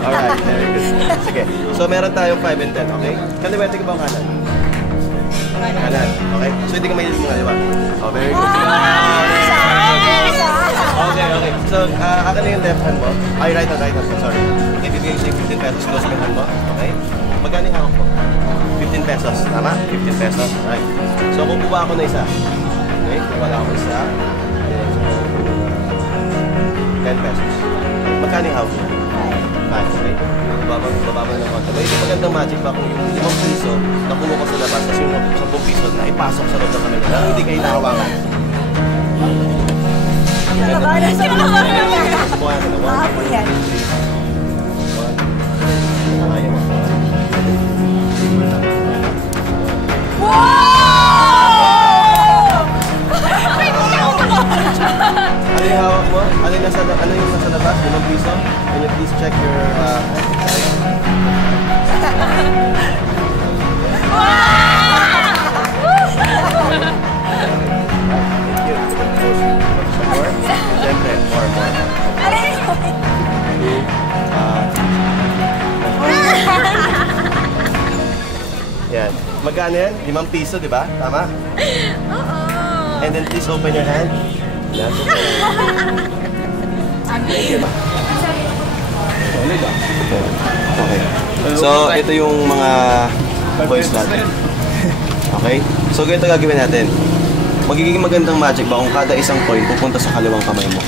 Alright, very good. Sige. So, meron tayong 5 and 10, okay? Kaliwete ka ba ang kanan? Kanan. Okay? So, hindi ka mahilig mga liwa. Oh, very good. Okay, okay. So, akin na yung left hand mo. Ay, right hand, sorry. Ibibigay siya yung 15 pesos. Close yung hand mo. Okay? Magkano yung hawak mo? 15 pesos. Tama? 15 pesos. Right. So, kukuha ako na isa. Okay? Kukuha ako isa. 10 pesos. Magkano yung hawak mo? 5, okay? Bababa ng konti. May magandang magic ba kung yung 5 piso nakuha ko sa labas kasi yung 10 piso na ipasok sa loob ng kamera na hindi kayo nakawakan. Kinakabahan sa mga Bukan ka na. Maapo yan. Ano yung hawak mo? Ano yung nasa labas? 5 piso? Can you please check your... Thank you. More? Siyempre, more. Yan. Magkano yan? 5 piso, di ba? Tama? Oo. And then please open your hand. That's okay. Okay. So, ito yung mga coins natin. Okay? So, ganito gagawin natin. Magiging magandang magic ba kung kada isang coin pupunta sa kaliwang kamay mo.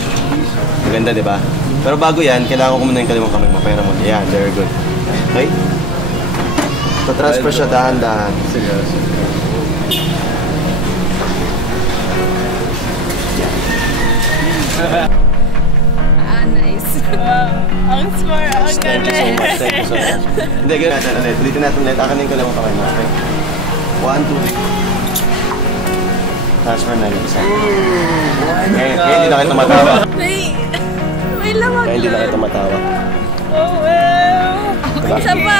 Maganda, di ba? Pero bago yan, kailangan ko muna yung kaliwang kamay mo. Pera mo. Yeah, very good. Okay? So, transfer siya dahan-dahan. Nice. Ang smart. Ang Thank you so much. Thank you so much. Hindi, gano'n natin ulit. Ulitin natin ulit. Akin yung kalawang kamay mo. Okay? 1, 2, 3. Transfer na yung isa. Ngayon hindi na kayo tumatawa. May lamang Ngayon hindi na kayo tumatawa. Oh, well. Diba? Isa pa.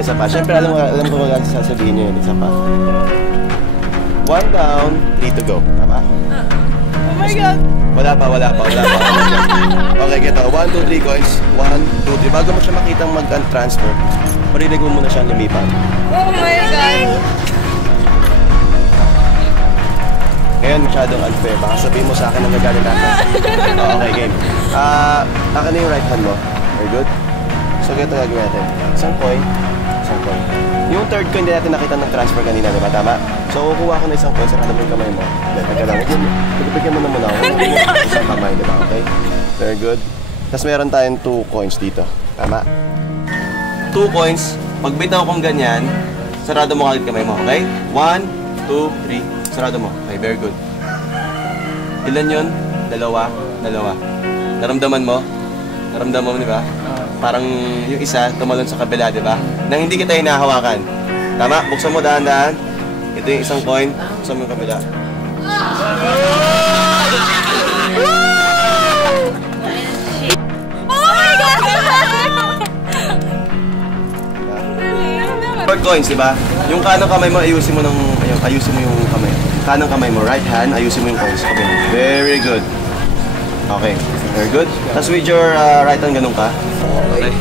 Isa pa. Siyempre, alam ko kung ano sasabihin nyo yun. Isa pa. 1 down, 3 to go. Tama? Oh my God. Wala pa. Okay, get 1, 2, 3 coins. 1, 2, 3. Bago mo siya makitang mag-transfer, marinig mo muna siyang lumipat. Oh my God. Ngayon, masyadong unfair. Baka sabihin mo sa akin ang gagaling natin. Okay, game. Akin na yung right hand mo. Very good. So, ganito gagawin natin. Isang coin. Yung third coin, hindi natin nakita ng transfer kanina, di ba? Tama? So, kukuha ko na isang coin. Sarado mo yung kamay mo. Teka lang. Bigyan mo na muna ako. Isang kamay, di ba? Okay? Very good. Tapos meron tayong 2 coins dito. Tama? 2 coins. Pag bitaw kong ganyan, sarado mo kalit kamay mo. Okay? 1, 2, 3. Sarado mo. Okay, very good. Ilan yun? 2. Naramdaman mo, di ba? Parang yung isa tumalon sa kabila, di ba? Nang hindi kita hinahawakan. Tama? Buksan mo dahan-dahan. Ito yung isang coin. Buksan mo yung kabila. Oh my God! 4 coins, di ba? Yung kanang kamay mo, ayusin mo yung kamay. Kanang kamay mo, right hand, ayusin mo yung coins. Okay. Very good. Okay. Very good. Tapos with your right hand, ganun ka. Okay.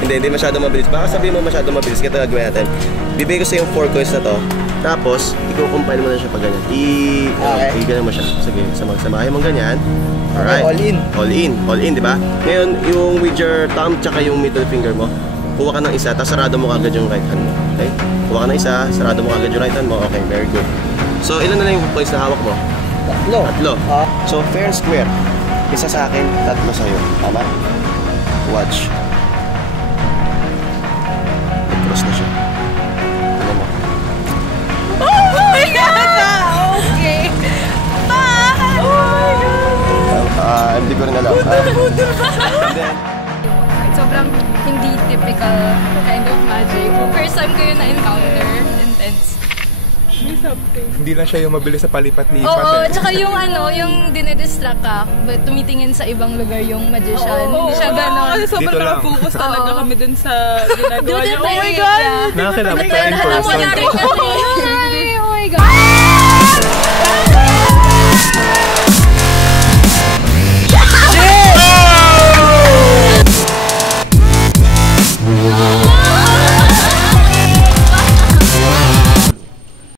Hindi masyadong mabilis. Baka sabihin mo masyadong mabilis. Kaya gagawin natin. Bibigay ko sa yung 4 coins na to. Tapos, i-compile mo na siya pag ganyan. I-ganyan mo siya. Sige, samahin mo ganyan. Alright. Okay, all in. All in, di ba? Ngayon, yung with your thumb tsaka yung middle finger mo, kuha ka ng isa, tapos sarado mo kagad yung right hand mo. Okay? Kuha ka ng isa, sarado mo kagad yung right hand mo. Okay, very good. So, ilan na lang yung coins na hawak mo? Tatlo. So, fair and square. Isa sa akin, tatlo sa'yo. Tama? Watch. Nag-cross na siya. Ano mo? Oh my God! Okay. Hindi ko rin alam. And then, Sobrang hindi typical kind of magic. First time ko yun na-encounter. Intense. Hindi lang siya yung mabilis sa palipat-lipat. Oo, tsaka yung yung dinedistract ka, but tumitingin sa ibang lugar yung magician. Hindi siya gano'n. Kasi sobrang Dito lang. nakafocus talaga kami dun sa ginagawa niya. Oh my God! Nakakilabot Ano tayo in person. Oh my God!